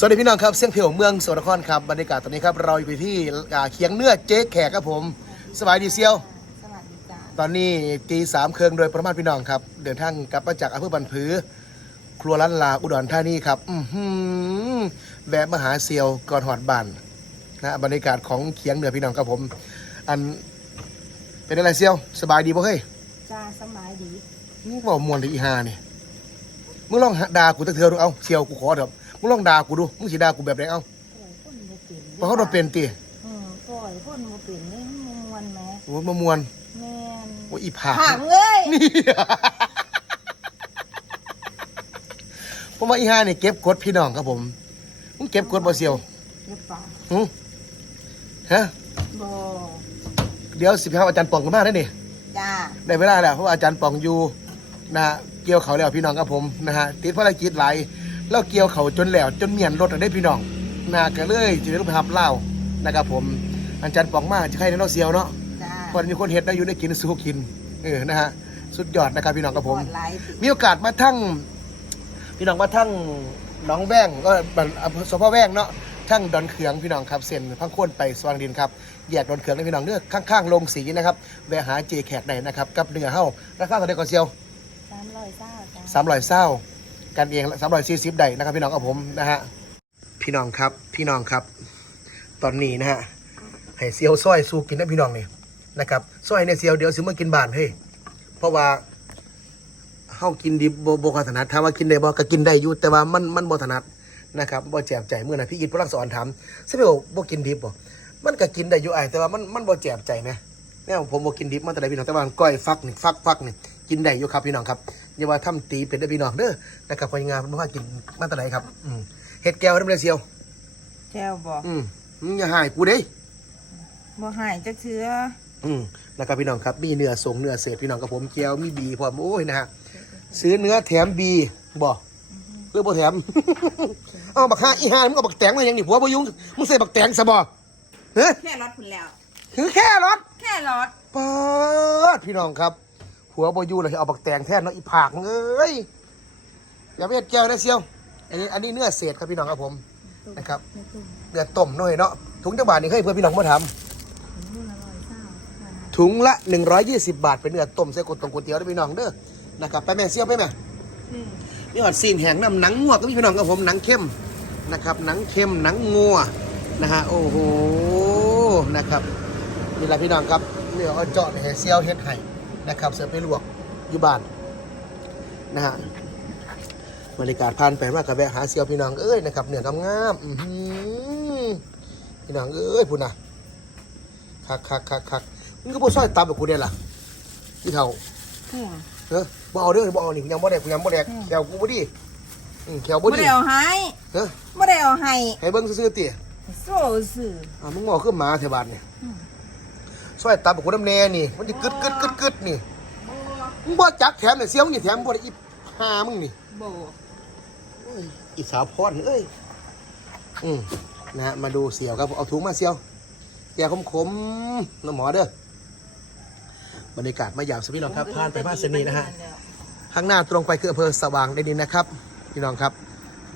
สวัสดีพี่น้องครับเสียงเพลวเมืองสกลนครครับบรรยากาศตอนนี้ครับเราอยู่ที่อ่าเคียงเนื้อเจ๊แขกครับผมสบายดีเซียว สวัสดีจ้าตอนนี้ตีสามเครื่องโดยประมาณพี่น้องครับ เดินทางกลับมาจากอำเภอบันผือ ครัวล้านลาอุดรธานีครับอือหือแวะมาหาเซียวก่อนหอดบ้านนะบรรยากาศของเคียงเหนือพี่น้องครับผม อันเป็นอะไรเซียว สบายดีบ่เฮ้ยจ้าสบายดีมึงบอกมวนเลยอีหานี่มึงลองด่ากูตะเทือดูเอาเซียวกูขอเถอะ มึงลองด่ากูดูมึงสิด่ากูแบบไหนเอาปล่อยคนบ่เป็นเพราะเขาโดนเป็นตีอืมปล่อยคนบ่เป็นนี่มวนแหมโอ้ยมามวนแม่นโอ้ยอีผากผังเอ้ยนี่ ผมว่าอีห้าเนี่ยเก็บกดพี่น้องครับผมมึงเก็บกดบ่เซียวเรียบร้อยหึฮะบ่เดี๋ยวสิบห้าอาจารย์ปองกันมาได้นี่ จ้าได้เวลาแล้วเพราะว่าอาจารย์ปองอยู่นะฮะเกี่ยวเขาแล้วพี่น้องครับผมนะฮะติดภารกิจหลาย แล้วเกี่ยวเขาจนแล้วจนเมียนรถได้พี่น้องนะก็เลยจะได้รูปภาพเล่านะครับผมอาจารย์ปองมาจะใครในเนาะเซียวเนาะจ้าพอมีคนเห็ดได้อยู่ได้กินสู้กินเออนะฮะสุดยอดนะครับพี่น้องครับผมปลอดหลายสิมีโอกาสมาทั้งพี่น้องมาทั้งหน้องแว่งก็บันอำเภอสพแว่งเนาะทั้งดอนเขืองพี่น้องครับเส้นพังโคนไปสว่างดินครับแยกดอนเขืองในพี่น้องเนื้อข้างๆลงสีนะครับแวะหาเจแขกได้นะครับกับเนื้อเฮ้าราคาเท่าไหร่ก่อนเซียวสามร้อยเศร้าจ้าสามร้อยเศร้า กันเองสามร้อยสี่สิบได้นะครับ พี่น้องกับผมนะฮะพี่น้องครับพี่น้องครับ ตอนนี้นะฮะให้เซียวซอยสู้กินนะพี่น้องนี่นะครับซอยเนี่ยเซียวเดี๋ยวซื้อมากินบ้านเฮ้ยเพราะว่าเฮากินดิบบ่บ่ค่อยถนัดถามว่ากินได้บ่ก็กินได้อยู่แต่ว่ามันมันบ่ถนัดนะครับบ่แจ่มใจเมื่อน่ะพี่อิทพลังสอนถามซิเบลบ่กินดิบบ่มันก็กินได้อยู่อ้แต่ว่ามันมันบ่แจ่มใจแหมแนวผมบ่กินดิบมาแต่ใดพี่น้องแต่ว่าก้อยฟักนี่ฟักฟักนี่กินได้อยู่ครับพี่น้องครับ อย่าว่าทำตีเป็นเด้อพี่น้องเด้อนะครับพอยงามมันบ่ว่ากินมาแต่ใดครับอืมเฮ็ดแก้วนำเลยเซียวแก้วบ่อืมมึงอย่าหายกูเด้บ่หายจักเทื่ออืมนะครับพี่น้องครับมีเนื้อสงเนื้อเศษพี่น้องกับผมแก้วมีบีพร้อมโอ้ยนะฮะซื้อเนื้อแถมบีบ่หรือบ่แถม เอาบักฮาอีหามึงเอาบักแตงมาอย่างนี้ผัวบ่ยุ่งมึงใส่บักแตงซะบ่เฮ้ยแค่รถพุ่นแล้ว คือแค่รถแค่รถเปิดพี่น้องครับ ผัวบอยู่เลยเอาบักแตงแทนเนาะอีผากมึงเอ้ยอย่าไปเฮ็ดแก้วนะเซียว อันนี้อันนี้เนื้อเศษครับพี่น้องครับผมนะครับเนื้อต้มหน่อยเนาะถุงจักบาทนี่ให้เพื่อนพี่น้องมาทำรุ่นละร้อยเศร้าถุงละ 120 บาทเป็นเนื้อต้มใส่ก๋วยตงก๋วยเตี๋ยวได้พี่น้องเด้อนะครับไปแม่เซี่ยวไปแม่อืมนี่หอดซีนแห้งน้ำหนังงัวก็มีพี่น้องกับผมหนังเข้มนะครับหนังเข้มหนังงัวนะฮะโอ้โหนะครับนี่แหละพี่น้องครับเนื้อเอาเจาะไปให้เซี่ยวเฮ็ดให้ นะครับ เสือไปลวกอยู่บ้านนะฮะบรรยากาศผ่านไปมากกับแวะหาเซี่ยวพี่น้องเอ้ยนะครับเนื้องามๆอื้อหือพี่น้องเอ้ยพูดนะคักคักคักคักมึงก็บ่ซอยตับกับกูเนี่ยล่ะพี่เฒ่าอืมเออบ่เอาเด้อบ่เอานี่กูยังบ่ได้กูยังบ่แดกอืมแขวกูบ่ดีอืมแขวบ่บ่ดีได้เอาให้เออบ่ได้เอาให้ให้เบิ่งซื่อๆติโซ่ซื่ออ่ามึงบ่คือหมาแถวบ้านนี่อืม ซอยตับกับกูน้ำแน่นี่ มันสิกึดกึดกึดกึดนี่บ่มึงบ่จักแถมนี่เสียมึงนี่แถมบ่ได้อีหามึงนี่บ่โอ้ยอีสาวพรเอ้ยอืมนะฮะมาดูเสียวครับ เอาถุงมาเสียวแกคมๆน้ำหมอเด้อบรรยากาศมาอย่างสพี่น้องครับผ่านไปบ้านเสนีนะฮะข้างหน้าตรงไปคืออำเภอสว่างแดนดินนะครับพี่น้องครับ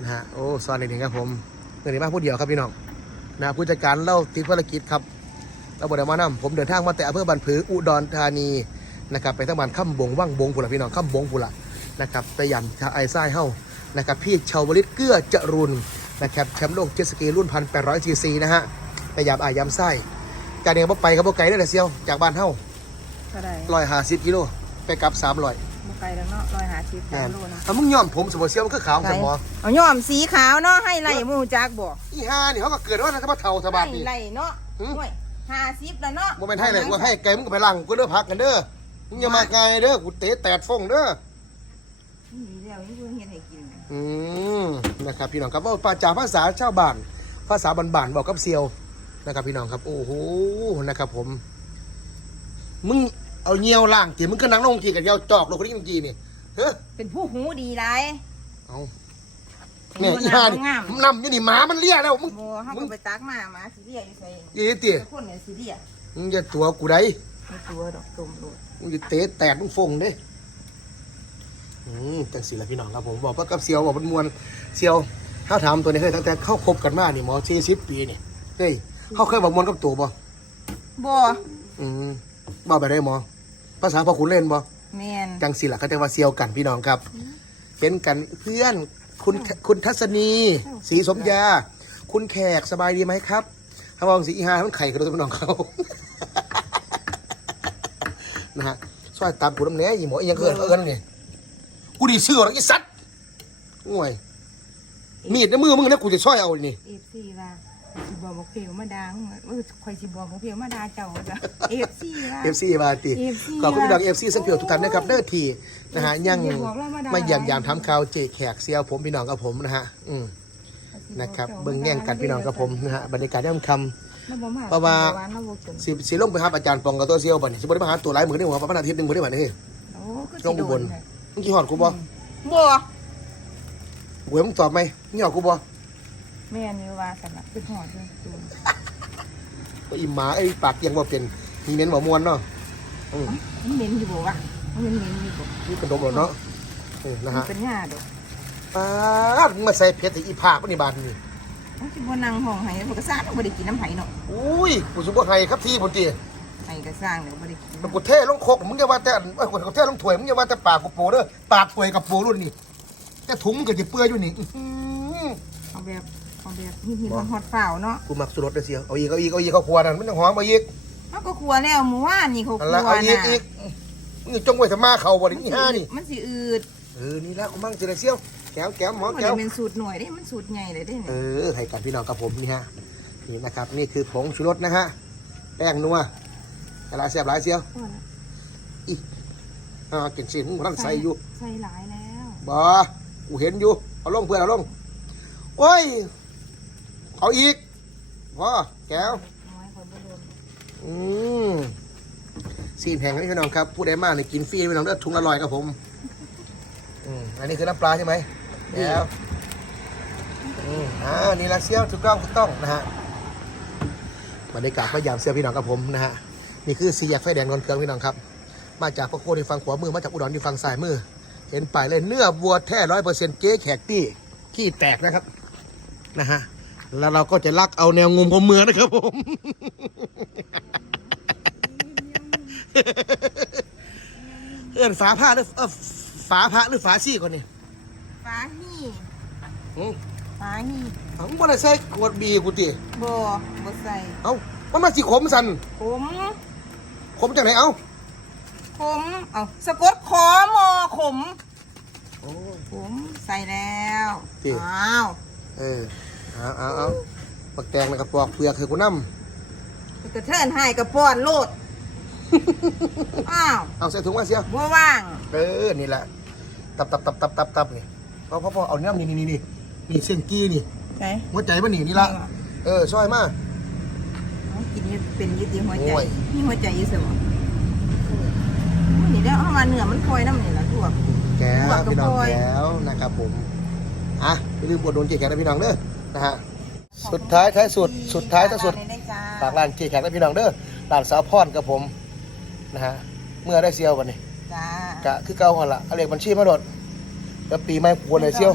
นะฮะโอ้ซอนแดนดินครับผมเงินในบ้านผู้เดียวครับพี่น้องนะผู้จัดการเล่าติดภารกิจครับ เราบอกเดี๋ยวมานำผมเดินทางมาแต่อำเภอบันผืออุดรธานีนะครับไปทั้งบ้านข้ามบงว่างบงผุละพี่น้องข้ามบงผุละนะครับไปยันชาไอไส้เฮ้านะครับพี่ชาวบริตเกื้อจรุนนะครับแชมป์โลกเจ็ตสกีรุ่นพันแปดร้อยซีซีนะฮะไปยามอายามไส้จากเดียวบ่ไปครับบ่ไกลได้แต่เซียวจากบ้านเฮ้าเท่าใดร้อยห้าสิบกิโลไปกลับสามร้อยบ่ไกลแล้วเนาะร้อยหาชิปแม่สามนโลนะอะมึงย้อมผมสมบูรณ์เซียวมันคือขาวสมอเอาย้อมสีขาวเนาะให้ไล่หมูจักบ่อีห้านี่เขาก็เกิดว่าถ้ามาเท่าสบายให้นี่ไล่เนาะ หืมโอ้ยห้าสิบแล้วเนาะโมเมนต์ให้เลยว่าให้ไก่มึงก็ไปลังกูเด้อพักกันเด้อมึงอย่ามาไกลเด้อกูเตะแตดฟงเด้อนี่เดี๋ยวนี่กูเฮ็ดให้กินนะอืมนะครับพี่น้องครับว่าปาจาภาษาชาวบ้านภาษาบ้านๆบอกกับเซียวนะครับพี่น้องครับ โอ้โหนะครับผม มึงเอาเงียวล่างตีมึงก็นั่งลงทีกับเงียวจอกลงคนนี้เมื่อกี้นี่เฮ้ยเป็นผู้หูดีไรเอา เนี่ยอีห้านี่งามนำอยู่นี่หมามันเลี้ยแล้วมึงโมเฮาก็ไปตักมาหมาสิเรียอยู่ใส่ยี่ตีแต่คนเนี่ยสิเรียมึงอย่าตัวกูได้มีตัวดอกตุ่มโลดมึงจะเตะแตกมึงฟงเด้อืมจังสิละพี่น้องครับผมบอกว่ากับเซียวบอกมันมวนเซียวเขาถามตัวนี้เฮ้ยตั้งแต่เข้าคบกันมานี่หมอสี่สิบปีนี่เฮ้ยเขาเคยบอกมวนกับตัวบ่บ่อืมบ่ไปได้หมอ ภาษาพอคุณเล่นบ่แม่นจังสิล่ะเขาจะว่าเซียวกันพี่น้องครับเป็นกันเพื่อน คุณคุณทัศนีสีสมยา คุณแขกสบายดีไหมครับเขาบอกสีอีหามันไข่กระโดดพี่น้องเขานะฮะซอยตามกูน้ำเนี้ยอีหมออีหยังเกินเอิญนี่กูดีเสื้อหรอกอีสัตว์ง่วยมีดในมือมึงนะกูจะซอยเอานี่เอฟซีว่าสิบอกบอกเพียวมาดาเออข่อยสิบอกบอกเพียวมาดาเจ้าจ้ะเอฟซีว่าเอฟซีมาตี FC ขอบคุณพี่น้องเอฟซีสังเกตทุกท่านนะครับเด้อที นะฮะ FC ยังอย่าบอกเรามาด่ามาเยี่ยมยามทำข่าวเจแขกเซียวผมพี่น้องกับผมนะฮะอืมนะครับเบิ่งแย่งกันพี่น้องกับผมนะฮะบรรยากาศย่ำคเราบ่มาเพราะว่าเราบ่กินำสิสิลงไปหาอาจารย์ปองกับตัวเซียวบ่นี่สิบ่ได้มาหาตัวหลายมือได้หัวประมาณอาทิตย์หนึงบ่ได้มาเฮ้ยโอ้คือลงอุบลสิโดนมึงกี่หอดกูบ่บ่หวยมึงตอบไหมมึงหอดกูบ่แม่นอยู่ว่าซั่นน่ะคือหอดเลยโดนก็อิ่มหมาไอ้ปากเตียงบ่เป็นมีเม้นบ่มวนเนาะอืมมันเหม็นอยู่บ่วะ มันเหม็นอยู่บ่นี่กระดมแล้วเนาะอืมนะมันฮะเป็นหญ้าดอกปาดมึงมาใส่เพชรที่อีภาคปฏิบัตินี่มันสิบ่นั่งห้องให้มันก็ซ่าบ่ได้กินน้ำไผเนาะอุ้ยกูสิบ่ให้ครับที่พุ่นติไผก็สร้างเดี๋ยวบ่ได้กินมันกูเทลงโคกมึงอย่าว่าแต่อันเอ้ยกูเทลงถ้วยมึงอย่าว่าแต่ปากกูโปเด้อปากถ้วยกับโปรุ่นนี่แต่ถุงมันก็สิเปื่อยอยู่นี่อื้อหือเอาแบบเอาแบบหินๆฮอดๆฝ้าวเนาะกูมักสุรสเด้อเสียเอาอีกเอาอีกเอาอีกข้าวครัวนั่นมันต้องหอมเอาอีกเฮาก็ครัวแล้วหมู่ว่านนี่เขาคนั่นรัละวเอาอีกน่ะอีก มึงจงไว้ถ้ามาเข้าบ่ได้อีห่านี่มันสิอืดเออนี่ละกูมั่งสิได้เสียวแก้วแก้วหมอมันแก้ว เป็นสูตรหน่วยเด้มันสูตรใหญ่เลยเด้เอเนี่ยอให้กันพี่น้องกับผมนี่ฮะนี่นะครับ นี่คือผงชูรสนะฮะแป้งนัวแต่ละเสียบหลายเสียวพอละอ่าเก่งสิมึงกำลังใส่อยู่ใส่หลายแล้วบ่กูเห็นอยู่เอาลงเพื่อนเอาลงโอ้ยเอาอีกพอแก้วน้อยคนบ่โดนอืม ซีนแห้งนี่พี่น้องครับผู้ใดมาเนี่ยกินฟรีพี่น้องเด้อถุงละร้อยครับผมอืมอันนี้คือน้ำปลาใช่ไหมแก้วอืมอ่านี่ละเซี่ยวถูกต้องถูกต้องนะฮะบรรยากาศพยายามเซี่ยวพี่น้องกับผมนะฮะนี่คือสี่แยกไฟแดงนนเครื่องพี่น้องครับ มาจากพระโคที่ฟังขวามือมาจากอุดรที่ฟังซ้ายมือ เห็นป้ายเลยเนื้อวัวแท้ร้อยเปอร์เซ็นต์เจ๊แขกตี้ขี้แตกนะครับนะฮะแล้วเราก็จะลักเอาแนวงุมของเมืองนะครับผม เอื่นฝาผ้าหรือเอ่อฝาพระหรือฝาซี่ก่อนนี่ฟ้าหี่อืมฟ้าหี่เอามึงบ่ได้ใส่ขวดบีกูติบ่บ่ใส่เอ้ามันมาสิขมสันขมขมจากไหนเอ้าขมเอาสะกดขอมอขมโอ้ขมใส่แล้วจริง อ้าวเออเอาเอาเอาปักแตงนะครับปอกเปลือกคือกูน้กระเทินให้กระป้อนโลด อ้าวำเอาใส่ถุงมาเสียบ่ว่าง เออ นี่แหละ ตับตับตับตับตับตับนี่พอพอพอเอาเนื้อนี่นี่นี่นี่นี่เส้นกี้นี่ใช่หัวใจมันนี่นี่ละ เออช่วยมาเอากินนี่เป็นยึดดีหัวใจโอ้ยนี่หัวใจอยู่เสมอนี่เด้อเอามาเนื้อมันคอยน้ำนี่ละทั่วแก้วหวังกับพี่น้องพลอยแก้วนะครับผมอะอย่าลืมกดโดนเจ๊แขกนะพี่น้องเด้อนะฮะสุดท้ายท้ายสุด สุดท้ายท้ายสุดได้จ้าฝากร้านเจ๊แขกนะพี่น้องเด้อร้านสาวพรกับผม นะฮะเมื่อได้เซียววันนี้จ้ากะคือเก่าหันละเอาเลขบัญชีมาโดดแล้วปีใหม่ควรเลยเซียว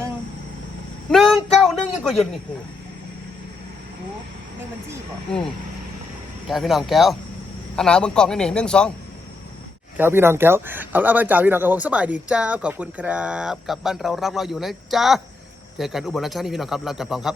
หนึ่งเก้าหนึ่งยังก็หยุดนี่โอ้ในบัญชีบ่อืมแก้วพี่น้องแก้วอันหนาเบิ่งกล่องนี่นี่หนึ่งสองแก้วพี่น้องแก้วเอาละบรรจ่าพี่น้องกับผมสบายดีจ้าขอบคุณครับ กลับบ้านเรารักเราอยู่นะจ้าเจอกันอุบลราชธานีพี่น้องครับเราจะปองครับ